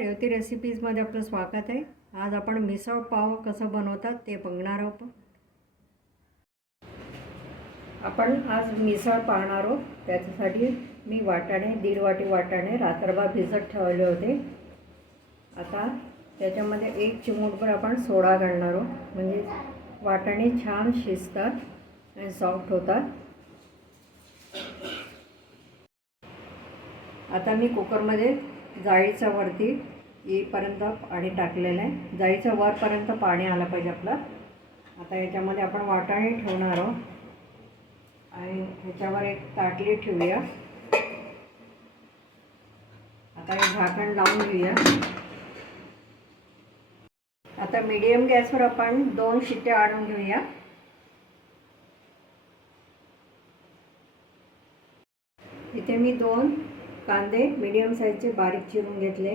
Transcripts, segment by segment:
रेवती रेसिपीजमध्ये आपलं स्वागत आहे. आज आपण मिसळ पाव कसं बनवतात ते बघणार आहोत. आपण आज मिसळ पाहणार आहोत. त्याच्यासाठी मी वाटाणे दीड वाटी वाटाणे रात्रभर भिजत ठेवले होते. आता त्याच्यामध्ये एक चिमूटभर आपण सोडा घालणार आहोत. म्हणजे वाटाणे छान शिजतात आणि सॉफ्ट होतात. आता मी कुकरमध्ये जाळीच्या वरती येईपर्यंत पाणी टाकलेलं आहे. जाळीच्या वरपर्यंत पाणी आलं पाहिजे आपलं. आता याच्यामध्ये आपण वाटाणे ठेवणार आहोत. आणि ह्याच्यावर एक ताटली ठेवूया. आता हे झाकण लावून घेऊया. आता मीडियम गॅसवर आपण दोन शिट्ट्या आणून घेऊया. इथे मी दोन कांदे मीडियम साईजचे बारीक चिरून घेतले.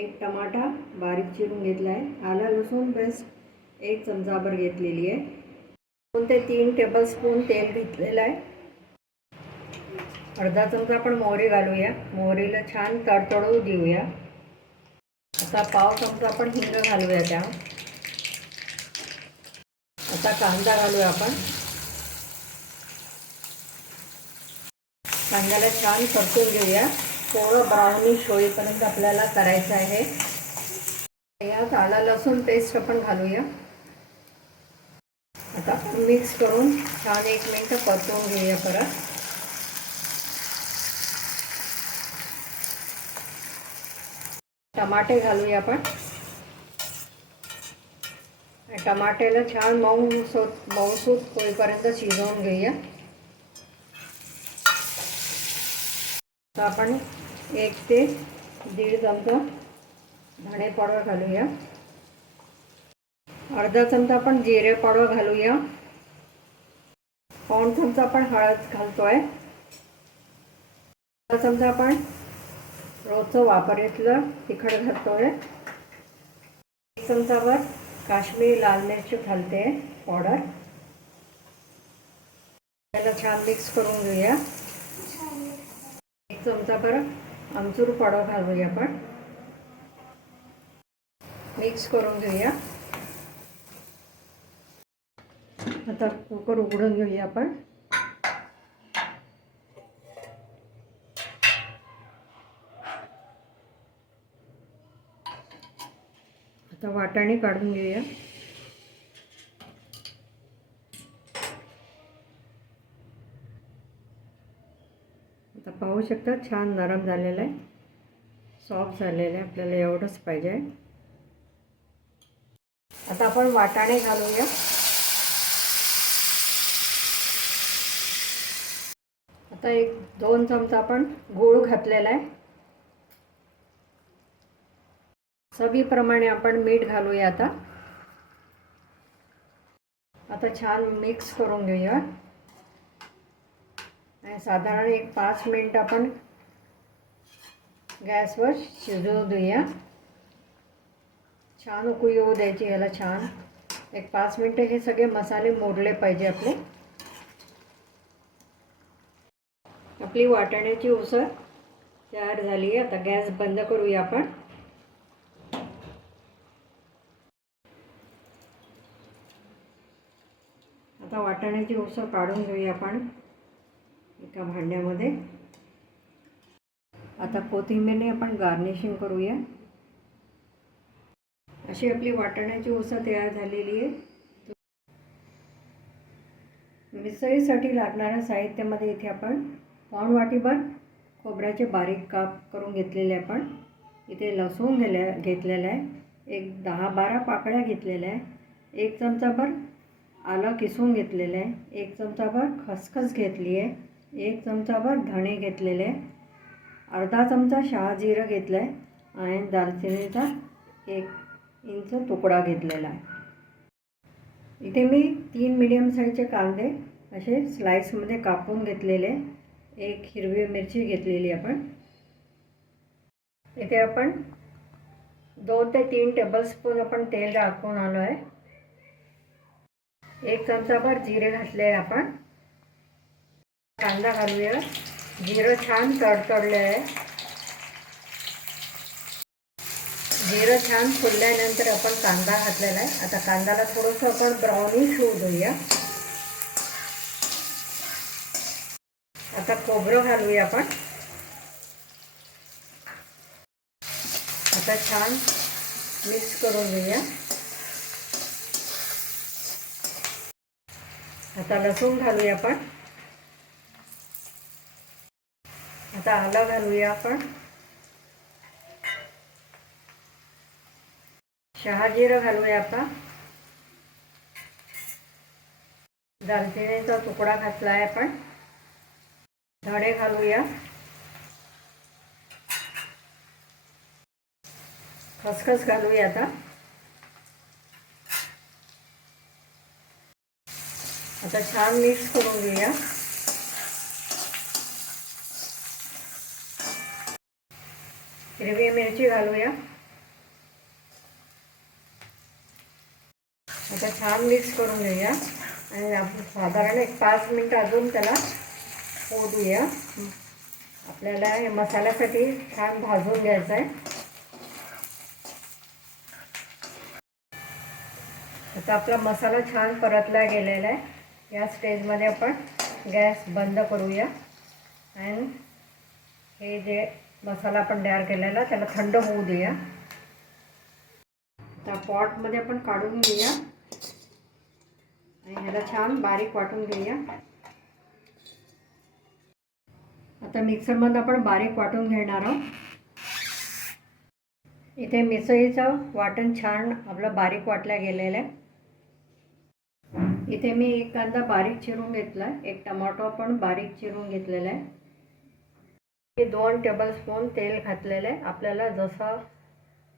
एक टमाटा बारीक चिरून घेतला आहे आला लसूण पेस्ट एक चमचाभर घेतलेली आहे. दोन ते तीन टेबलस्पून तेल घेतलेलं आहे. अर्धा चमचा आपण मोहरी घालूया. मोहरीला छान तडतडू देऊया. आता पाव चमचा आपण हिंग घालूया त्या. आता कांदा घालूया आपण. कांद्याला छान परतून घेऊया. थोडं ब्राउनिश होईपर्यंत आपल्याला करायचं आहे. यात आला लसूण पेस्ट आपण घालूया. आता आपण मिक्स करून छान एक मिनटं परतवून घेऊया परत. टमाटे घालूया आपण. टमाट्याला छान मऊ सोत मऊसूत होईपर्यंत शिजवून घेऊया. तर आपण एक ते दीड चमचा धणे पावडर घालूया. अर्धा चमचा आपण जिरे पावडर घालूया. पाऊण चमचा आपण हळद घालतोय. अर्धा चमचा आपण रोजचं वापरातलं तिखट घालतोय. एक चमचावर काश्मीरी लाल मिरची घालते पावडर. त्याला छान मिक्स करून घेऊया. एक चमचाभर आमचूर पावडर घालूया आपण. मिक्स करून घेऊया. आता कुकर उघडून घेऊया आपण. आता वाटाणे काढून घेऊया आता पाहू शकता छान नरम झालेलं आहे. सॉफ्ट झालेलं आहे आपल्याला एवढंच पाहिजे. आता आपण वाटाणे घालूया. आता एक दोन चमचा आपण गूळ घातलेला आहे. चवीप्रमाणे आपण मीठ घालूया आता. आता छान मिक्स करून घेऊया. आणि साधारण एक पाच मिनटं आपण गॅसवर शिजवू देऊया. छान उकळी येऊ द्यायची याला छान. एक पाच मिनटं हे सगळे मसाले मोडले पाहिजे आपले. आपली वाटाण्याची उसळ तयार झाली आहे. आता गॅस बंद करूया आपण. आता वाटाण्याची उसळ काढून घेऊया आपण. एका भांड्यामध्ये. आता कोथिंबीरने आपण गार्निशिंग करूया. अशी आपली वाटाण्याची उसळ तयार झालेली आहे. मिसळीसाठी लागणाऱ्या साहित्यामध्ये इथे आपण पाऊण वाटीभर खोबऱ्याचे बारीक काप करून घेतलेले आपण. इथे लसूण घेल्या घेतलेलं आहे. एक दहा बारा पाकळ्या घेतलेल्या आहे. एक चमचाभर आलं किसून घेतलेलं आहे. एक चमचाभर खसखस घेतली आहे. एक चमचाभर धणे घेतलेले अर्धा चमचा शहाजिरं घेतलं आहे आणि दालचिनीचा एक इंच तुकडा घेतलेला. आहे इथे मी तीन मिडियम साईजचे कांदे असे स्लाईसमध्ये कापून घेतलेले एक हिरवी मिरची घेतलेली आपण. इथे आपण दोन ते तीन टेबलस्पून आपण तेल टाकून आलो आहे एक चमचाभर जिरे घातले आहे आपण. कांदा घालूया. जिरं छान तडतडलं आहे जिरं छान फुलल्यानंतर आपण कांदा घातलेला आहे. आता कांद्याला थोडंसं आपण ब्राउनिश होऊ देऊया. आता खोबरं घालूया आपण. आता छान मिक्स करून घेऊया. आता लसूण घालूया आपण. आता आलं घालूया आपण. शहाजिरं घालूया आता. दालचिनीचा तुकडा घातला आहे आपण. धडे घालूया. खसखस घालूया आता. आता छान मिक्स करून घेऊया. हिरवी मिरची घालूया. आता छान मिक्स करून घेऊया. आणि आपण साधारण एक पाच मिनटं अजून त्याला फोडूया आपल्याला हे मसाल्यासाठी छान भाजून घ्यायचं आहे. आता आपला मसाला छान परतला गेलेला आहे. या स्टेजमध्ये आपण गॅस बंद करूया. आणि हे जे मसाला आपण तयार केलेला त्याला थंड होऊ देऊया. त्या पॉटमध्ये आपण काढून घेऊया. आणि ह्याला छान बारीक वाटून घेऊया. आता मिक्सरमध्ये आपण बारीक वाटून घेणार आहोत. इथे मिसळीचं वाटण छान आपलं बारीक वाटल्या गेलेलं आहे. इथे मी एक कांदा बारीक चिरून घेतला एक टमाटो पण बारीक चिरून घेतलेला आहे. हे दोन टेबलस्पून तेल घातलेलं आहे. आपल्याला जसं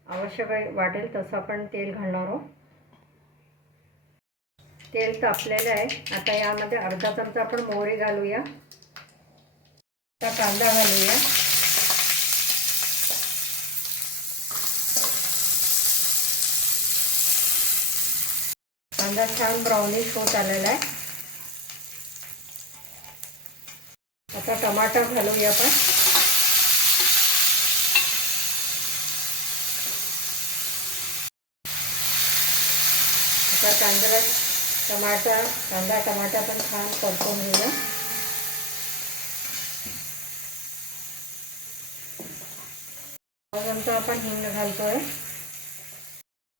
आवश्यक वाटेल तसं आपण तेल घालणार आहोत. तेल तापलेलं आहे. आता यामध्ये अर्धा चमचा आपण मोहरी घालूया. आता कांदा घालूया. कांदा छान ब्राउनिश होत आलेला आहे. आता टमाटर घालूया आपण. आता कांद्याला टमाटा कांदा टमाटा पण छान परतून घेऊया नंतर आपण हिंग घालतोय.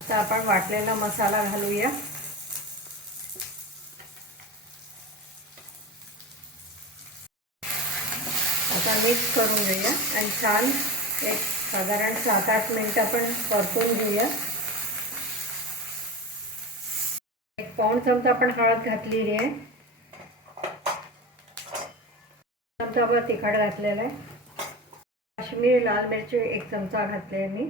आता आपण वाटलेला मसाला घालूया. आता मिक्स करून घेऊया आणि छान एक साधारण सात आठ मिनटं आपण परतून घेऊया एक पाऊण चमचा आपण हळद घातलेली आहे. चमचा आपला तिखट घातलेला आहे. काश्मीरी लाल मिरची एक चमचा घातले मी.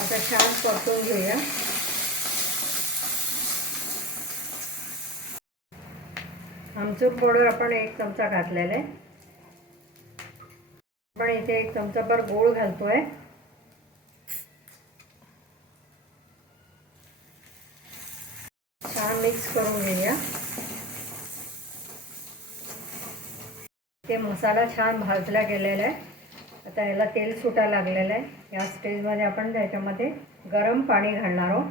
आता छान परतून घेऊया. आमचूर पावडर आपण एक चमचा घातलेला आहे. आपण इथे एक चमचाभर गोळ घालतोय छान मिक्स करून घेऊया. ते मसाला छान भाजला गेलेला आहे. आता याला तेल सुटायला लागलेलं आहे. या स्टेजमध्ये आपण त्याच्यामध्ये गरम पाणी घालणार आहोत.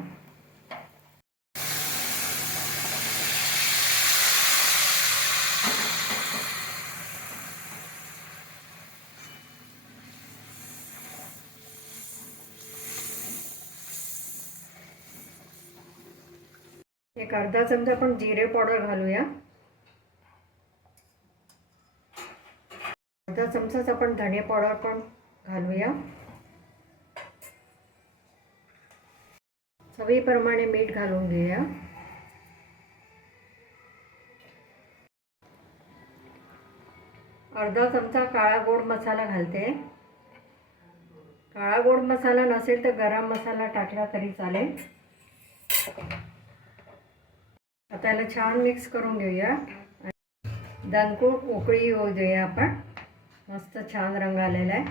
एक अर्धा चमचा आपण जिरे पावडर घालूया. अर्धा चमचाच आपण धणे पावडर पण घालूया. चवीप्रमाणे मीठ घालून घेऊया. अर्धा चमचा काळा गोड मसाला घालते. काळा गोड मसाला नसेल तर गरम मसाला टाकला तरी चालेल. आता याला छान मिक्स करून घेऊया. दणकून उकळी येऊ देऊया आपण. मस्त छान रंग आलेला आहे.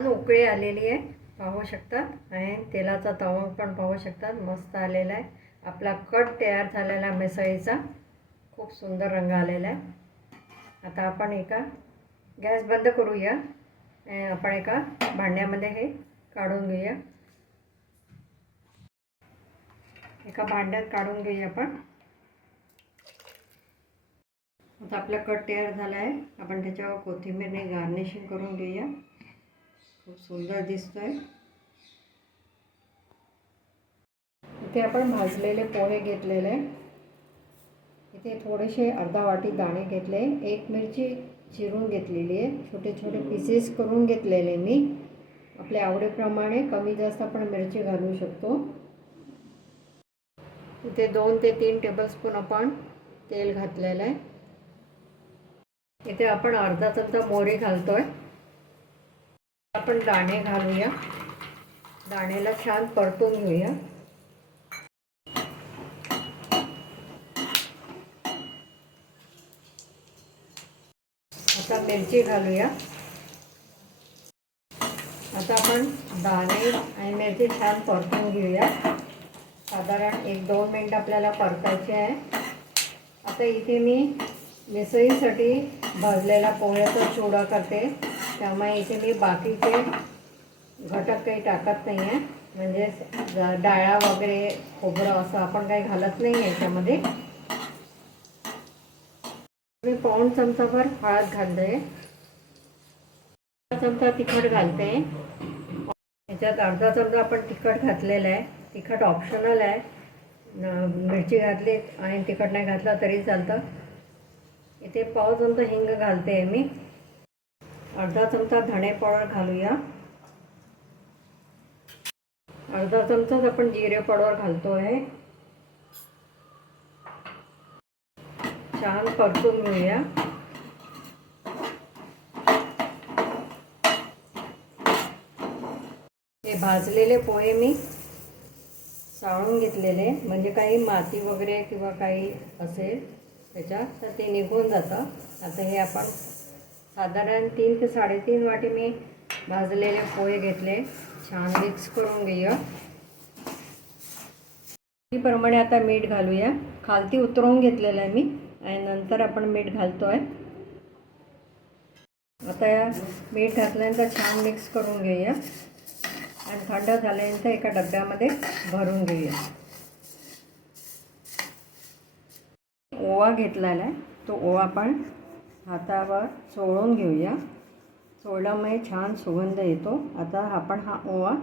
उकळी आलेली आहे पाहू शकतात. आणि तेलाचा तवंग पण पाहू शकतात. मस्त आलेला आहे. आपला कट तयार झालेला मिसळीचा. खूप सुंदर रंग आलेला आहे. आता आपण एका गॅस बंद करूया. आपण एका भांड्यामध्ये हे काढून घेऊया. एका भांड्यात काढून घेऊया आपण. आता आपला कट तयार झाला आहे आपण त्याच्यावर कोथिंबीरने गार्निशिंग करून घेऊया. खूप सुंदर दिसतोय. इथे आपण भाजलेले पोहे घेतलेले. इथे थोडेसे अर्धा वाटी दाणे घेतले. एक मिरची चिरून घेतलेली आहे. छोटे छोटे पीसेस करून घेतलेले मी. आपल्या आवडीप्रमाणे कमी जास्त आपण मिरची घालू शकतो. इथे दोन ते तीन टेबलस्पून आपण तेल घातलेलं आहे. इथे आपण अर्धा चमचा मोहरी घालतोय. आपण दाणे घालूया. दाण्याला छान परतून घेऊया. आता मिरची घालूया. आता आपण दाणे आणि मिरची छान परतून घेऊया. साधारण एक दोन मिनटं आपल्याला परतायचे आहे. आता इथे मी मिसळीसाठी भाजलेला पोह्याचा चुडा करते. त्यामुळे इथे मी बाकीचे घटक काही टाकत नाही आहे म्हणजे डाळा वगैरे खोबरं असं आपण काही घालत नाही आहे याच्यामध्ये. मी पाऊण चमचाभर हळद घालते. चमचा तिखट घालते. याच्यात अर्धा चमचा आपण तिखट घातलेला आहे. तिखट ऑप्शनल आहे. मिरची घातली आणि तिखट नाही घातला तरी चालतं. इथे पाव चमचा हिंग घालते आहे मी. अर्धा चमचा धणे पावडर घालूया. अर्धा चमचाच आपण जिरे पावडर घालतो आहे छान परतून घेऊया. हे भाजलेले पोहे मी. साळून घेतलेले म्हणजे काही माती वगैरे किंवा काही असेल त्याच्यात तर ते निघून जातं. आता हे आपण साधारण तीन ते साडेतीन वाटी मी भाजलेले पोहे घेतले. छान मिक्स करून घेऊया. तीप्रमाणे आता मीठ घालूया. खालती उतरवून घेतलेलं आहे मी आणि नंतर आपण मीठ घालतो आहे आता या मीठ घातल्यानंतर छान मिक्स करून घेऊया. आणि थंड झाल्यानंतर एका डब्यामध्ये भरून घेऊया. ओवा घेतलेला आहे. तो ओवा आपण हातावर चोळून घेऊया. चोळल्यामुळे छान सुगंध येतो. आता आपण हा ओवा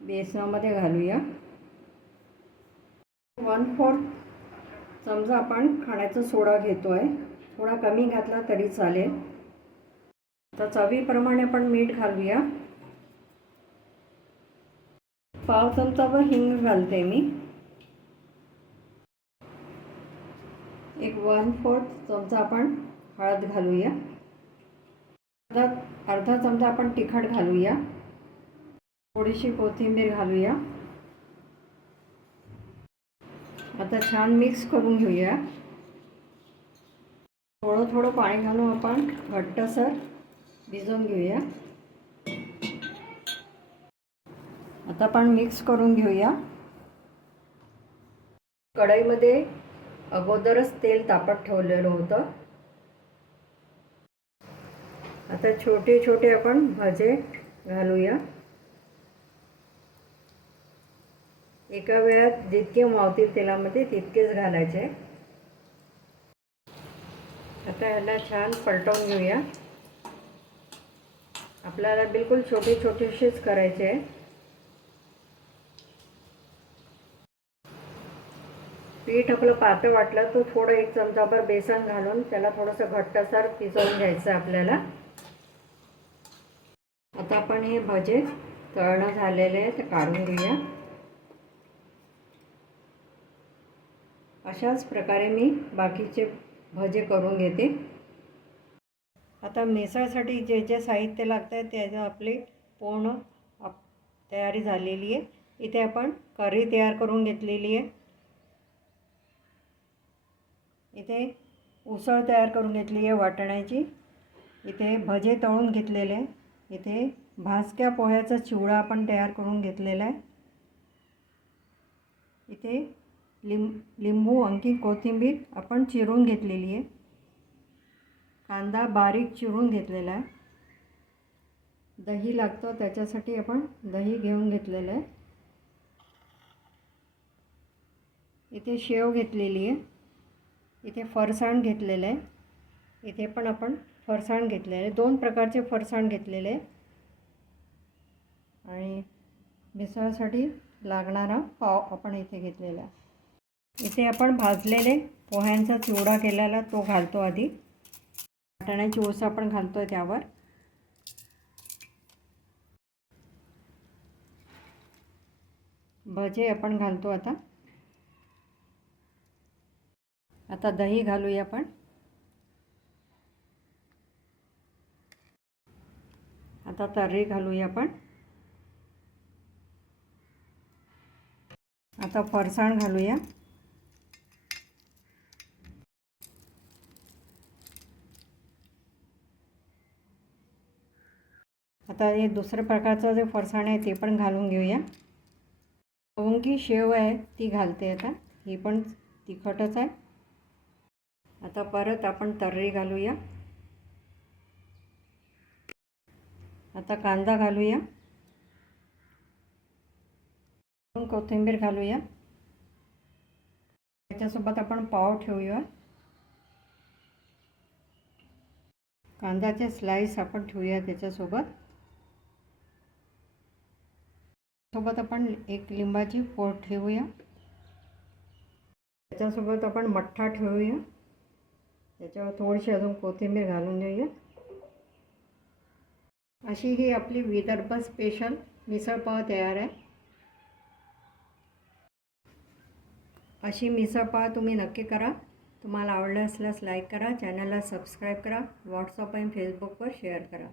बेसनामध्ये घालूया. वन फोर्थ समजा आपण खाण्याचा सोडा घेतो आहे थोडा कमी घातला तरी चालेल. तर चवीप्रमाणे आपण मीठ घालूया. पाव चमचावर हिंग घालते मी. एक वन फोर्थ चमचा आपण हळद घालूया. अर्धा अर्धा चमचा आपण तिखट घालूया. थोडीशी कोथिंबीर घालूया. आता छान मिक्स करून घेऊया. थोडं थोडं पाणी घालून आपण घट्टसर भिजवून घेऊया. आता आपण मिक्स करून घेऊया. कढईमध्ये अगोदरच तेल तापत ठेवलेलं होतं. आता छोटे छोटे आपण भजे घालूया. एका वेळात जितके मावतील तेलामध्ये तितकेच घालायचे. आता ह्याला छान पलटवून घेऊया. आपल्याला बिलकुल छोटे छोटेसेच करायचे. आहे पीठ आपलं पातळ वाटलं तर थोडं एक चमचाभर बेसन घालून त्याला थोडंसं घट्टसर पिसवून घ्यायचं आपल्याला. आता आपण हे भजे तळणं झालेले आहे ते काढून घेऊया. अशाच प्रकारे मी बाकीचे भजे करून घेते. आता मिसळसाठी जे जे साहित्य लागतं आहे त्याचं आपली पूर्ण आप तयारी झालेली आहे इथे आपण करी तयार करून घेतलेली आहे. इथे उसळ तयार करून घेतली आहे वाटण्याची. इथे भजे तळून घेतलेले. इथे भाजक्या पोह्याचा चिवडा आपण तयार करून घेतलेला आहे. इथे लिंब लिंबू अंकी कोथिंबीर आपण चिरून घेतलेली आहे. कांदा बारीक चिरून घेतलेला आहे. दही लागतं त्याच्यासाठी आपण दही घेऊन घेतलेलं आहे. इथे शेव घेतलेली आहे. इथे फरसाण घेतलेलं आहे. इथे पण आपण फरसाण घेतलेलं आहे. दोन प्रकारचे फरसाण घेतलेले आहे. आणि मिसळसाठी लागणारा पाव आपण इथे घेतलेला आहे. इथे आपण भाजलेले पोह्यांचा चिवडा केलेला तो घालतो आधी. वाटाण्याची ओस आपण घालतो आहे त्यावर. भजे आपण घालतो आता. आता दही घालूया आपण. आता तर्री घालूया आपण. आता फरसाण घालूया. आता हे दुसऱ्या प्रकारचं जे फरसाण आहे ते पण घालून घेऊया. लवंगी शेव आहे ती घालते आता. ही पण तिखटच आहे. आता परत आपण तर्री घालूया. आता कांदा घालूया. कोथिंबीर घालूया. त्याच्यासोबत आपण पाव ठेवूया. कांद्याचे स्लाईस आपण ठेवूया त्याच्यासोबत. सोबत आपण एक लिंबाची पोट ठेवूया. त्याच्यासोबत आपण मठ्ठा ठेवूया. त्याच्यावर थोडीशी अजून कोथिंबीर घालून देऊया. अशी ही आपली विदर्भ स्पेशल मिसळपाव तयार आहे. अशी मिसळपाव तुम्ही नक्की करा. तुम्हाला आवडलं असल्यास लाईक करा चॅनलला सबस्क्राईब करा व्हॉट्सअप आणि फेसबुकवर शेअर करा.